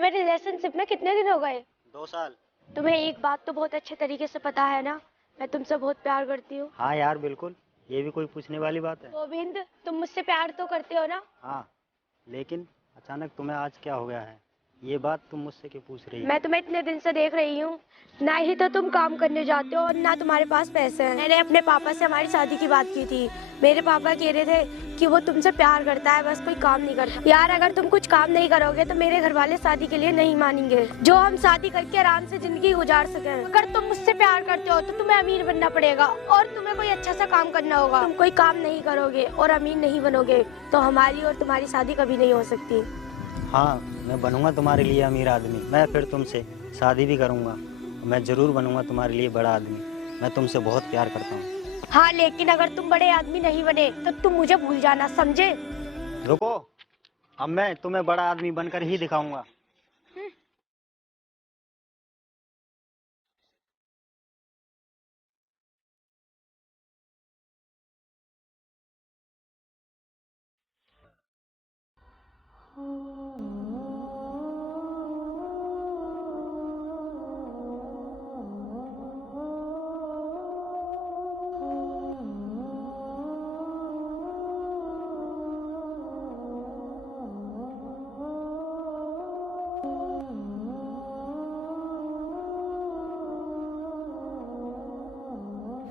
हमें रिलेशनशिप में कितने दिन हो गए? 2 साल। तुम्हें एक बात तो बहुत अच्छे तरीके से पता है ना, मैं तुमसे बहुत प्यार करती हूँ। हाँ यार बिल्कुल, ये भी कोई पूछने वाली बात है? गोविंद, तुम मुझसे प्यार तो करते हो ना? हाँ, लेकिन अचानक तुम्हें आज क्या हो गया है? ये बात तुम मुझसे क्यों पूछ रही हो? मैं तुम्हें इतने दिन से देख रही हूँ, ना ही तो तुम काम करने जाते हो और ना तुम्हारे पास पैसे हैं। मैंने अपने पापा से हमारी शादी की बात की थी। मेरे पापा कह रहे थे कि वो तुमसे प्यार करता है, बस कोई काम नहीं करता। यार अगर तुम कुछ काम नहीं करोगे तो मेरे घर वाले शादी के लिए नहीं मानेंगे, जो हम शादी करके आराम से जिंदगी गुजार सके। अगर तुम मुझसे प्यार करते हो तो तुम्हें अमीर बनना पड़ेगा और तुम्हें कोई अच्छा सा काम करना होगा। तुम कोई काम नहीं करोगे और अमीर नहीं बनोगे तो हमारी और तुम्हारी शादी कभी नहीं हो सकती। हाँ, मैं बनूंगा तुम्हारे लिए अमीर आदमी। मैं फिर तुमसे शादी भी करूंगा। मैं जरूर बनूंगा तुम्हारे लिए बड़ा आदमी। मैं तुमसे बहुत प्यार करता हूँ। हाँ, लेकिन अगर तुम बड़े आदमी नहीं बने तो तुम मुझे भूल जाना, समझे? रुको, अब मैं तुम्हें बड़ा आदमी बनकर ही दिखाऊंगा।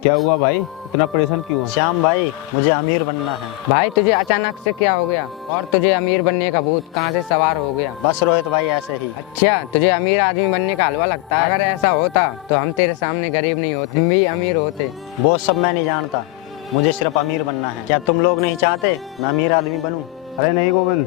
क्या हुआ भाई, इतना परेशान क्यों है? श्याम भाई, मुझे अमीर बनना है। भाई तुझे अचानक से क्या हो गया और तुझे अमीर बनने का भूत कहाँ से सवार हो गया? बस रोहित भाई, ऐसे ही। अच्छा, तुझे अमीर आदमी बनने का हलवा लगता है? अगर ऐसा होता तो हम तेरे सामने गरीब नहीं होते, हम भी अमीर होते। वो सब मैं नहीं जानता, मुझे सिर्फ अमीर बनना है। क्या तुम लोग नहीं चाहते मैं अमीर आदमी बनूं? अरे नहीं गोविंद,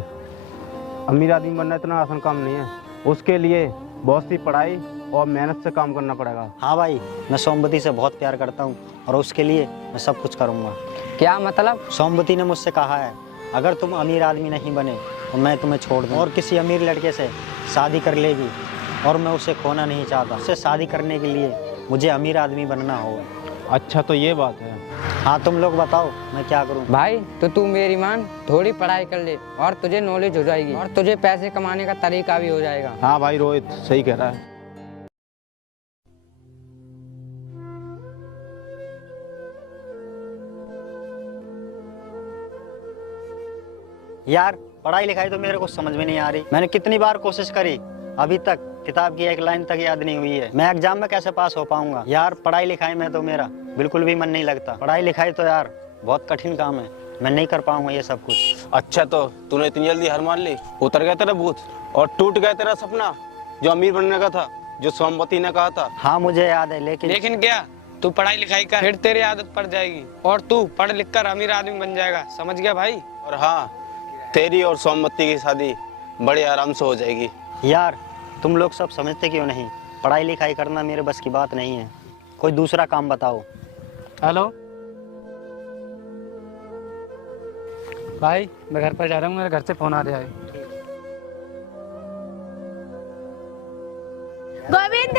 अमीर आदमी बनना इतना आसान काम नहीं है। उसके लिए बहुत सी पढ़ाई और मेहनत से काम करना पड़ेगा। हाँ भाई, मैं सोमवती से बहुत प्यार करता हूँ और उसके लिए मैं सब कुछ करूँगा। क्या मतलब? सोमवती ने मुझसे कहा है, अगर तुम अमीर आदमी नहीं बने तो मैं तुम्हें छोड़ दूँ और किसी अमीर लड़के से शादी कर लेगी, और मैं उसे खोना नहीं चाहता। उससे शादी करने के लिए मुझे अमीर आदमी बनना होगा। अच्छा, तो ये बात है। हाँ, तुम लोग बताओ मैं क्या करूँ? भाई तो तू मेरी मान, थोड़ी पढ़ाई कर ले और तुझे नॉलेज हो जाएगी और तुझे पैसे कमाने का तरीका भी हो जाएगा। हाँ भाई, रोहित सही कह रहा है। यार, पढ़ाई लिखाई तो मेरे को समझ में नहीं आ रही। मैंने कितनी बार कोशिश करी, अभी तक किताब की एक लाइन तक याद नहीं हुई है। मैं एग्जाम में कैसे पास हो पाऊंगा? यार, पढ़ाई लिखाई में तो मेरा बिल्कुल भी मन नहीं लगता। पढ़ाई लिखाई तो यार बहुत कठिन काम है, मैं नहीं कर पाऊंगा ये सब कुछ। अच्छा, तो तूने इतनी जल्दी हार मान ली? उतर गया तेरा भूत और टूट गया तेरा सपना जो अमीर बनने का था, जो सोमवती ने कहा था? हाँ, मुझे याद है, लेकिन क्या तू पढ़ाई लिखाई कर, फिर तेरी आदत पड़ जाएगी और तू पढ़ लिख कर अमीर आदमी बन जाएगा, समझ गया भाई? और हाँ, तेरी और सोमवती की शादी बड़े आराम से हो जाएगी। यार, तुम लोग सब समझते क्यों नहीं? पढ़ाई लिखाई करना मेरे बस की बात नहीं है, कोई दूसरा काम बताओ। हेलो भाई, मैं घर पर जा रहा हूँ, मेरे घर से फोन आ रहा है। गोविंद!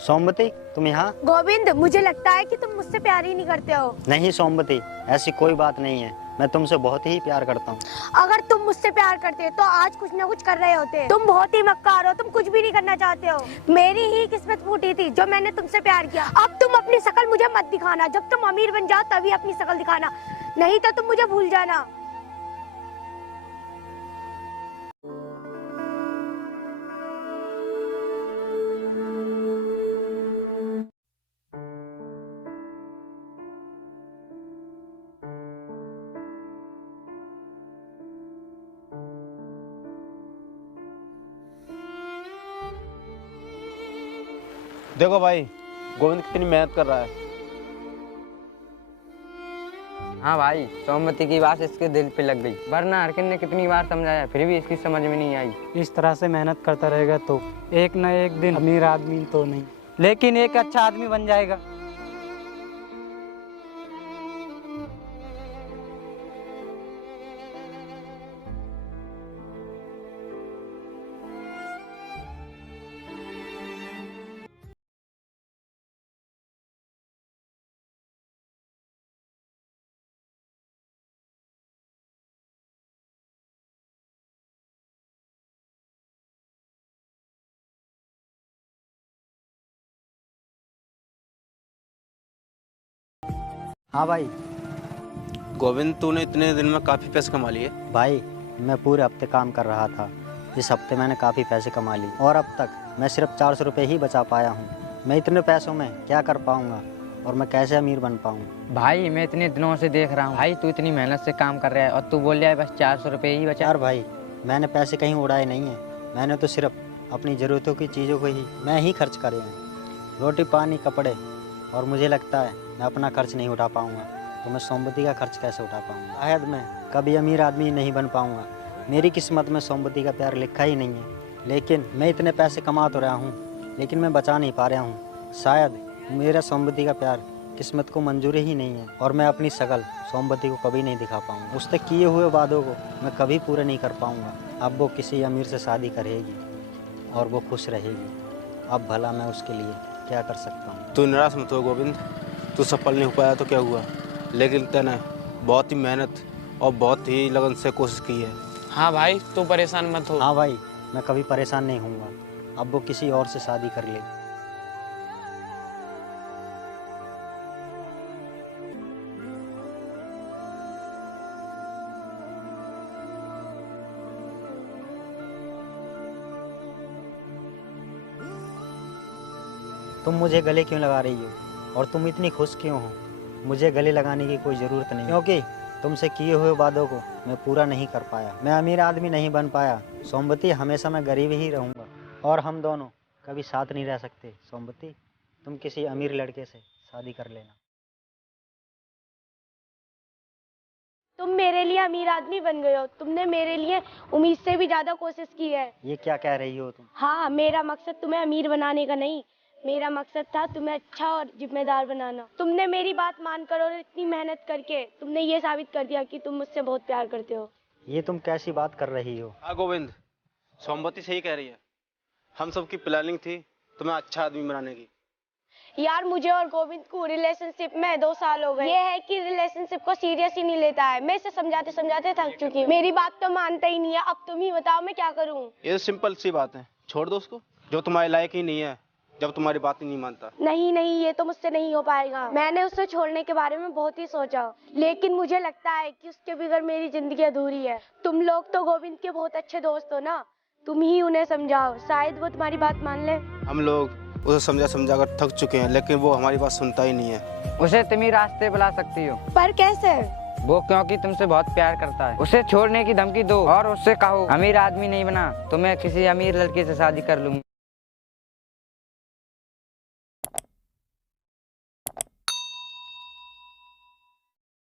सोमवती, तुम यहाँ? गोविंद, मुझे लगता है कि तुम मुझसे प्यार ही नहीं करते हो। नहीं सोमवती, ऐसी कोई बात नहीं है, मैं तुमसे बहुत ही प्यार करता हूँ। अगर तुम मुझसे प्यार करते तो आज कुछ ना कुछ कर रहे होते। तुम बहुत ही मक्कार हो, तुम कुछ भी नहीं करना चाहते हो। मेरी ही किस्मत फूटी थी जो मैंने तुमसे प्यार किया। अब तुम अपनी शकल मुझे मत दिखाना, जब तुम अमीर बन जाओ तभी अपनी शकल दिखाना, नहीं तो तुम मुझे भूल जाना। देखो भाई, गोविंद कितनी मेहनत कर रहा है। हाँ भाई, सोमवती की बात इसके दिल पे लग गई, वरना हरकिन ने कितनी बार समझाया फिर भी इसकी समझ में नहीं आई। इस तरह से मेहनत करता रहेगा तो एक न एक दिन अमीर आदमी तो नहीं, लेकिन एक अच्छा आदमी बन जाएगा। हाँ भाई। गोविंद, तूने इतने दिन में काफ़ी पैसे कमा लिए। भाई मैं पूरे हफ्ते काम कर रहा था, इस हफ्ते मैंने काफ़ी पैसे कमा लिए और अब तक मैं सिर्फ 400 रुपये ही बचा पाया हूँ। मैं इतने पैसों में क्या कर पाऊँगा और मैं कैसे अमीर बन पाऊँगा। भाई मैं इतने दिनों से देख रहा हूँ भाई, तू इतनी मेहनत से काम कर रहा है और तू बोल रहा है बस 400 रुपये ही बचा। यार भाई, मैंने पैसे कहीं उड़ाए नहीं हैं, मैंने तो सिर्फ अपनी ज़रूरतों की चीज़ों को ही मैं ही खर्च करे हैं। रोटी पानी कपड़े, और मुझे लगता है मैं अपना खर्च नहीं उठा पाऊँगा तो मैं सोमवती का खर्च कैसे उठा पाऊँगा। शायद मैं कभी अमीर आदमी नहीं बन पाऊँगा, मेरी किस्मत में सोमवती का प्यार लिखा ही नहीं है। लेकिन मैं इतने पैसे कमा तो रहा हूँ, लेकिन मैं बचा नहीं पा रहा हूँ। शायद मेरा सोमवती का प्यार किस्मत को मंजूर ही नहीं है और मैं अपनी शकल सोमवती को कभी नहीं दिखा पाऊँगा। उससे किए हुए वादों को मैं कभी पूरे नहीं कर पाऊँगा। अब वो किसी अमीर से शादी करेगी और वो खुश रहेगी। अब भला मैं उसके लिए क्या कर सकता हूँ। तू निराश मत हो गोविंद, तू सफल नहीं हो पाया तो क्या हुआ, लेकिन तूने बहुत ही मेहनत और बहुत ही लगन से कोशिश की है। हाँ भाई, तू परेशान मत हो। हाँ भाई, मैं कभी परेशान नहीं होऊंगा। अब वो किसी और से शादी कर ले। तुम मुझे गले क्यों लगा रही हो और तुम इतनी खुश क्यों हो? मुझे गले लगाने की कोई ज़रूरत नहीं, क्योंकि तुमसे किए हुए वादों को मैं पूरा नहीं कर पाया। मैं अमीर आदमी नहीं बन पाया। सोमवती, हमेशा मैं गरीब ही रहूँगा और हम दोनों कभी साथ नहीं रह सकते। सोमवती, तुम किसी अमीर लड़के से शादी कर लेना। तुम मेरे लिए अमीर आदमी बन गए हो। तुमने मेरे लिए उम्मीद से भी ज्यादा कोशिश की है। ये क्या कह रही हो तुम? हाँ, मेरा मकसद तुम्हें अमीर बनाने का नहीं, मेरा मकसद था तुम्हें अच्छा और जिम्मेदार बनाना। तुमने मेरी बात मानकर और इतनी मेहनत करके तुमने ये साबित कर दिया कि तुम मुझसे बहुत प्यार करते हो। ये तुम कैसी बात कर रही हो? हाँ गोविंद, सोमवती सही कह रही है। हम सबकी प्लानिंग थी तुम्हें अच्छा आदमी बनाने की। यार, मुझे और गोविंद को रिलेशनशिप में 2 साल हो गए। ये है कि रिलेशनशिप को सीरियस ही नहीं लेता है। मैं इसे समझाते समझाते थक चुकी हूँ। मेरी बात तो मानता ही नहीं है। अब तुम ही बताओ मैं क्या करूँ। ये तो सिंपल सी बात है, छोड़ दो उसको। जो तुम्हारे लायक ही नहीं है, जब तुम्हारी बात ही नहीं मानता। नहीं नहीं, ये तो मुझसे नहीं हो पाएगा। मैंने उसे छोड़ने के बारे में बहुत ही सोचा, लेकिन मुझे लगता है कि उसके बगैर मेरी जिंदगी अधूरी है। तुम लोग तो गोविंद के बहुत अच्छे दोस्त हो ना, तुम ही उन्हें समझाओ, शायद वो तुम्हारी बात मान ले। हम लोग उसे समझा समझा कर थक चुके हैं, लेकिन वो हमारी बात सुनता ही नहीं है। उसे तुम ही रास्ते बुला सकती हो। पर कैसे? वो क्योंकि तुमसे बहुत प्यार करता है। उसे छोड़ने की धमकी दो और उससे कहो अमीर आदमी नहीं बना तो मैं किसी अमीर लड़के से शादी कर लूंगी।